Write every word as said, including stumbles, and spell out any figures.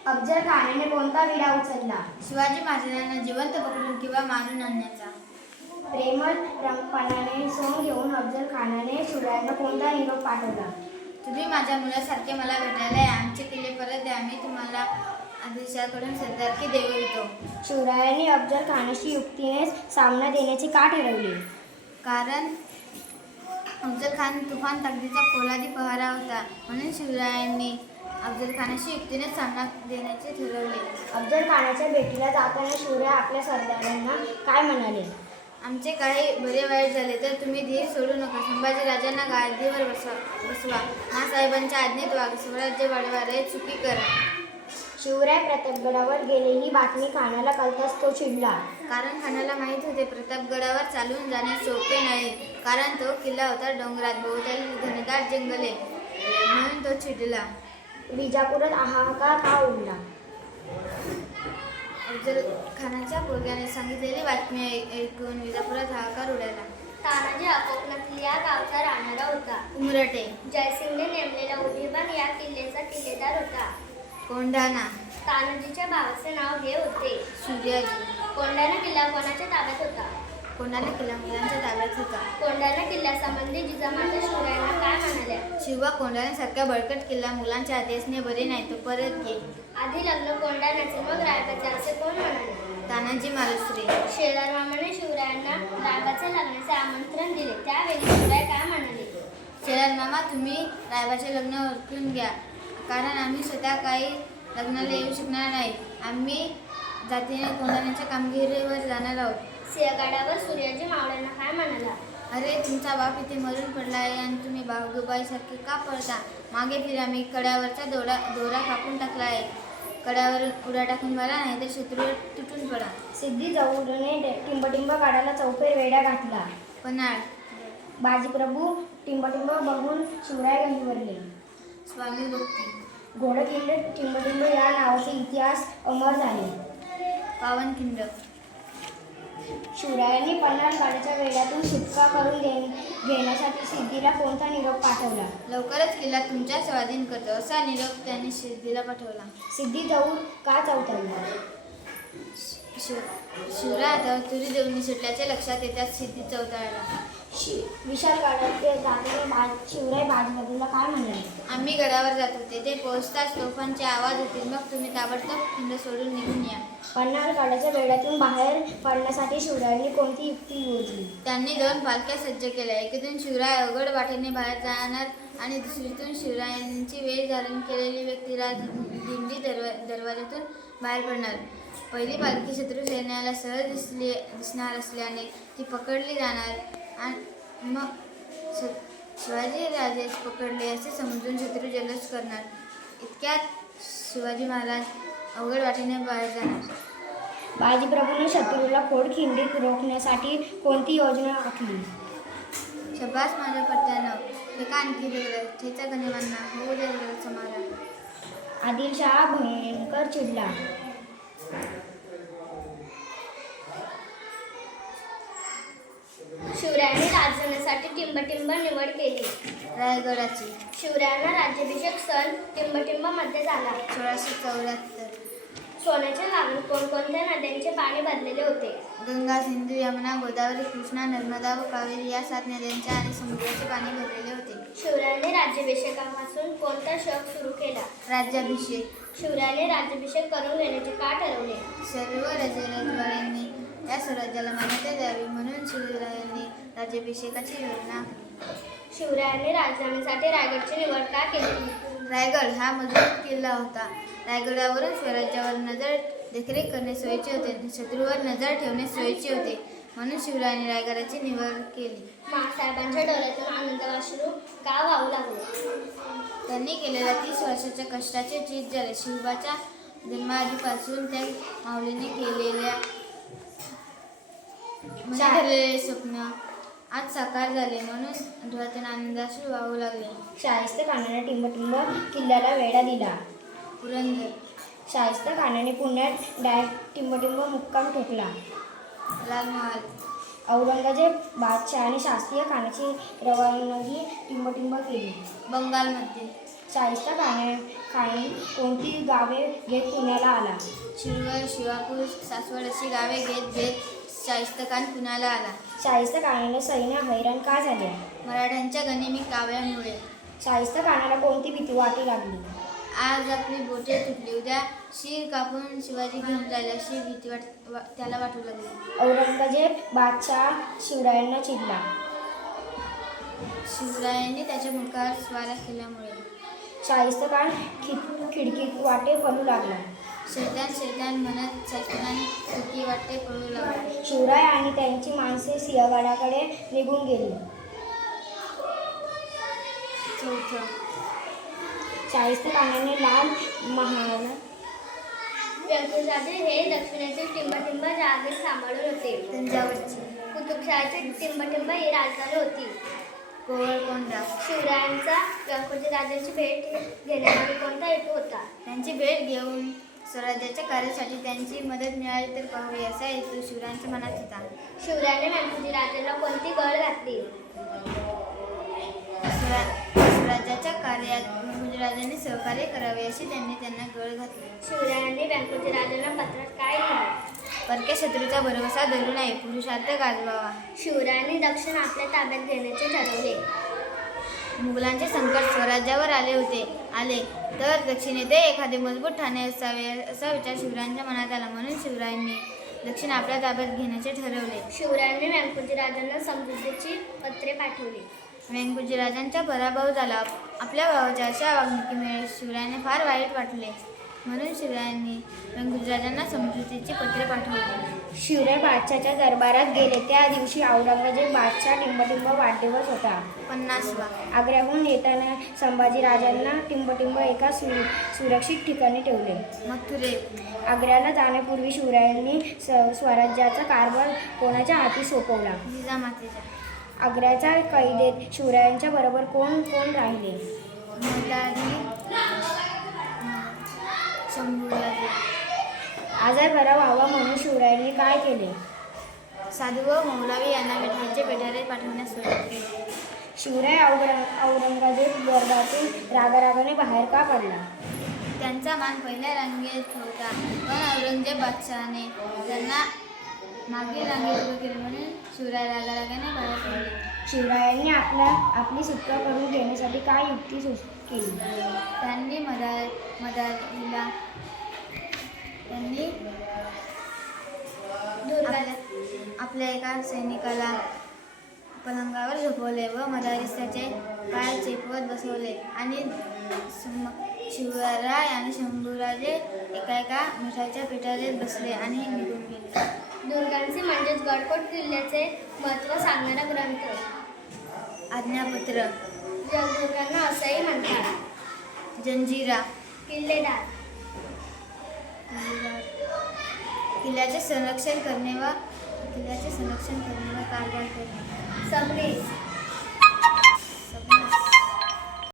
अफजल खानाने कोणता विडा उचलला? शिवाजी महाराजांना जिवंत पकडून किंवा मारून आणण्याचा. प्रेमळपणाने सोंग घेऊन अफजल खानाने शिवरायांना कोणता निरोप पाठवला? तुम्ही माझ्या मुलासारखे मला भेटायला या. आमचे किल्ले परत द्या. मी तुम्हाला आदेशाकडून सरदारकी देवितो. शिवरायांनी अफजल खानाशी युक्तीने सामना देण्याचे का ठरवले? कारण अफजल खान तुफान ताकदीचा पोलादी पहारा होता, म्हणून शिवरायांनी अफजल खानाशी युक्तीने सामना देण्याचे ठरवले. अफजल खानाच्या भेटीला जाताना शिवराय आपल्या सरदारांना काय म्हणाले? आमचे काही बरे वाईट झाले तर तुम्ही धीर सोडू नका. संभाजी राजांना गादीवर बसवा बसवा मासाहेबांच्या आज्ञेत वागा. स्वराज्य वाढवा. रे चुकी करा. शिवराय प्रतापगडावर गेले ही बातमी खानाला कळताच तो चिडला. कारण खानाला माहीत होते प्रतापगडावर चालून जाणे सोपे नाही, कारण तो किल्ला होता डोंगरात, भोवताली घनदाट जंगले, म्हणून तो चिडला. विजापुरात हाहाकार का उडला? अफजल खानाच्या पोरग्याने सांगितलेली बातमी ऐकून विजापुरात हाहाकार उडाला. तानाजी हा कोकणातील या गावचा राहणारा होता. उमरटे. जयसिंगने नेमलेला उदयबान या किल्ल्याचा किल्लेदार होता. कोंढाणा. तानाजीच्या भावाचे नाव हे होते सूर्याजी. कोंढाणा किल्ला कोणाच्या ताब्यात होता? कोंढाणा किल्ला मुलांच्या ताब्यात होता. कोंढाणा किल्ल्यासंबंधी जिजामाता शिवरायांना काय म्हणाल्या? शिवा, कोंढाण्यासारखा बळकट किल्ला मुलांच्या आदेशने बरे नाही, तो परत घे. आधी लग्न कोंढाण्याचे मग रायबाचे असे कोण म्हणाले? तानाजी मालुसरे. शेलार मामाने शिवरायांना रायबाचे लग्नाचे आमंत्रण दिले, त्यावेळी शिवराय काय म्हणाले? शेलार मामा, तुम्ही रायबाचे लग्न उरकून घ्या, कारण आम्ही स्वतः काही लग्नाला येऊ शकणार नाही. आम्ही जातीने कोंढाण्याच्या कामगिरीवर जाणार आहोत. सिंहगडावर सूर्याजी मावळ्यांना काय म्हणाला? अरे, तुमचा बाप इथे मरून पडला आहे आणि तुम्ही बाहुबाईसारखे का पळता? मागे फिरा. मी कड्यावरचा दोरा दोरा कापून टाकला आहे. कड्यावर उड्या टाकून मारा, नाही तर शत्रूवर तुटून पडा. सिद्धी जौहरने टिंबटिंब काढायला चौफेर वेढा घातला. पन्हाळ. बाजीप्रभू टिंबटिंब बघून शिवराय गहिवरले. स्वामी भक्ती. घोडखिंड टिंबटिंब या नावाचे इतिहास अमर झाले. पावनखिंड. शिवरायांनी पन्हाळगडाच्या वेढ्यातून सुटका करून दे घेण्यासाठी सिद्धीला कोणता निरोप पाठवला? लवकरच किल्ला तुमच्या स्वाधीन करतो, असा निरोप त्यांनी सिद्धीला पाठवला. सिद्धी जाऊर का चौथरला? शिव शिवराय हातावर तुरी देऊन निसटल्याचे लक्षात येतात सिद्धी चौथळला. शि विशाळगडाचे जाताना बा शिवराय बाजीप्रभूला काय म्हणाले? आम्ही गडावर जातो, तेथे पोहोचताच तोफांचे आवाज होतील, मग तुम्ही ताबडतोब खिंड सोडून निघून या. पन्हाळगडाच्या वेढ्यातून बाहेर पडण्यासाठी शिवरायांनी कोणती युक्ती योजली? त्यांनी दोन पालख्या सज्ज केल्या. एकीतून शिवराय अवघड वाटेने बाहेर जाणार आणि दुसरीतून शिवरायांची वेळ धारण केलेली व्यक्ती राज दिंडी दरवा दरवाजातून बाहेर पडणार. पहिली पालखी शत्रू सैन्याला सहज दिसली दिसणार असल्याने ती पकडली जाणार आणि मग शिवाजी राजेच पकडले असे समजून शत्रू जल्लोष करणार. इतक्यात शिवाजी महाराज अवघड वाटेने बाहेर जाणार. बाजीप्रभूने शत्रूला खोडखिंडीत रोखण्यासाठी कोणती योजना आखली? शब्बास माझ्या पट्ट्यानं, फेका आणखी दगड, ठेचा गनिमांना, होऊ दे दगडाचा मारा. आदिलशहा भयंकर चिडला. शिवरायांनी राज्यासाठी टिंबटिंब निवड केली. रायगडाची. शिवरायांना राज्याभिषेक सण टिंबटिंबमध्ये झाला. सोळाशे चौऱ्याहत्तर. सोन्याच्या लागून कोणकोणत्या नद्यांचे पाणी भरलेले होते? गंगा, सिंधू, यमुना, गोदावरी, कृष्णा, नर्मदा व कावेरी या सात नद्यांचे आणि समुद्राचे पाणी भरलेले होते. शिवरायांनी राज्याभिषेकापासून कोणता शक सुरू केला? राज्याभिषेक. शिवरायांनी राज्याभिषेक करून घेण्याचे का ठरवले? सर्व राजवाड्यांनी या स्वराज्याला मान्यता द्यावी, म्हणून शिवरायांनी राज्याभिषेकाची योजना. शिवरायांनी राजधानीसाठी रायगडची निवड का केली? रायगड हा मजबूत किल्ला होता. रायगडावरून स्वराज्यावर नजर देखरेख करणे सोयीचे होते, शत्रूवर नजर ठेवणे सोयीचे होते, म्हणून शिवरायांनी रायगडाची निवड केली. मासाहेबांच्या डोळ्यातून आनंदाश्रू का वाहू लागले? त्यांनी केलेल्या तीस वर्षाच्या कष्टाचे चीज झाले. शिवबाच्या जन्माआधीपासून त्या माऊलीने केलेल्या मनात धरलेले स्वप्न आज साकार झाले, म्हणून डोळ्यातून आनंदाश्रू वाहू लागले. शाहिस्ते खानाने टिंबटिंब किल्ल्याला वेढा दिला. पुरंदर. शाहिस्ते खानाने पुण्यात डायरेक्ट टिंबटिंब मुक्काम ठोकला. लाल महाल. औरंगजेब बादशहाने शास्त्रीय खानाची रवानगी टिंबटिंब केली. बंगालमध्ये. शाहिस्ता खाने खाने कोणती गावे घेत पुण्याला आला? शिरवळ, शिवापूर, सासवड अशी गावे घेत घेत शाहिस्तेखान पुण्याला आला. शाहिस्ता खानाला सैन्य हैराण का झाले? मराठ्यांच्या गनिमी काव्यामुळे. शाहिस्ता खानाला कोणती भीती वाटू लागली? आज आपली बोटे तुटली, उद्या शीर कापून शिवाजी घेऊन जाईल अशी भीती वाट वा, त्याला वाटू लागली. औरंगजेब बादशाह शिवरायांना चिडला. शिवरायांनी त्याच्या मुखावर स्वार केल्यामुळे. शाहिस्ता खान खि खिडकीत वाटे पडू लागला. शैतान शैतान म्हणत शाहिस्तेखान खिडकी वाटे पळू लागला. शिवराय आणि त्यांची माणसे सिंहगडाकडे निघून गेली. चौथं. शाहिस्ता खानाने लाल महाल व्यंकुशराजे हे दक्षिणेतील टिंबटिंब जहागीर सांभाळून होते. तंजावरची. कुतुबशहाची टिंबटिंब ही राजधानी होती. गोवळकोंडा. शिवरायांचा व्यंकुशराजांची भेट घेण्यामागे कोणता हेतू होता? त्यांची भेट घेऊन स्वराज्याच्या कार्यासाठी त्यांची मदत मिळाली तर पाहावी असा हेतू शिवरायांच्या मनात होता. शिवरायाने व्यंकुशराजांना कोणती गळ घातली? स्वरा स्वराज्याच्या कार्यात गुजराजांनी सहकार्य करावे अशी त्यांनी त्यांना गळ घातली. शिवरायांनी व्यंकुशराजांना पत्रात काय लिहिले? परक्या शत्रूचा भरवसा धरू नये, पुरुषार्थ गाजवावा. शिवरायांनी दक्षिण आपल्या ताब्यात घेण्याचे ठरवले. मुघलांचे संकट स्वराज्यावर आले होते आले तर दक्षिणेत एखादे मजबूत ठाणे असावे असा विचार शिवरायांच्या मनात आला. म्हणून शिवरायांनी दक्षिण आपल्या ताब्यात घेण्याचे ठरवले. शिवरायांनी व्यंकुशराजांना समजुतीची पत्रे पाठवली. व्यंकुशराजांचा पराभव झाला. आपल्या भावाच्या अशा वागणुकीमुळे शिवरायांना फार वाईट वाटले. म्हणून शिवरायांनी व्यंकुशराजांना समजुतीची पत्रे पाठवली. शिवराय बादशाच्या दरबारात गेले. त्या दिवशी औरंगजेब बादशाह टिंबटिंब वाढदिवस होता. पन्नासवा. आग्र्याहून येताना संभाजीराजांना टिंबटिंब एका सु सुरक्षित ठिकाणी ठेवले. मथुरे. आग्र्याला जाण्यापूर्वी शिवरायांनी स स्वराज्याचा कारभार कोणाच्या हाती सोपवला? जिजामातेच्या. आग्र्याच्या कैदेत शिवरायांच्या बरोबर कोण कोण राहिले? मदारी, शंभूराजे. आजार बरा व्हावा म्हणून शिवरायांनी काय केले? साधू व मौलावी यांना मिठाईचे पेढारे पाठवण्यास सुरुवात केली. शिवराय औरंग औरंगजेब दरबारातून रागारागाने बाहेर का पडला? त्यांचा मान पहिल्या रांगेत होता, पण औरंगजेब बादशहाने त्यांना मागील रांगेत उभे केले. म्हणून शिवराय रागारागाने बाहेर पडले. शिवरायांनी आपला आपली सुटका करून घेण्यासाठी काय युक्ती सुच केली? त्यांनी मदार मदारीला त्यांनी आपल्या आपल्या एका सैनिकाला पलंगावर झोपवले व मदारीस त्याचे पाय चेपवत बसवले आणि शिवराय आणि शंभूराजे एका एका मिठाईच्या पिटारीत बसले आणि निघून गेले. दुर्गांचे म्हणजेच गडकोट किल्ल्याचे महत्त्व सांगणारा ग्रंथ. आज्ञापत्र. जगदुर्गांना असंही म्हणतात. जंजिरा. किल्लेदार. किल्ल्याचे संरक्षण करणे व किल्ल्याचे संरक्षण करणे व कारभार करणे. सबरीस.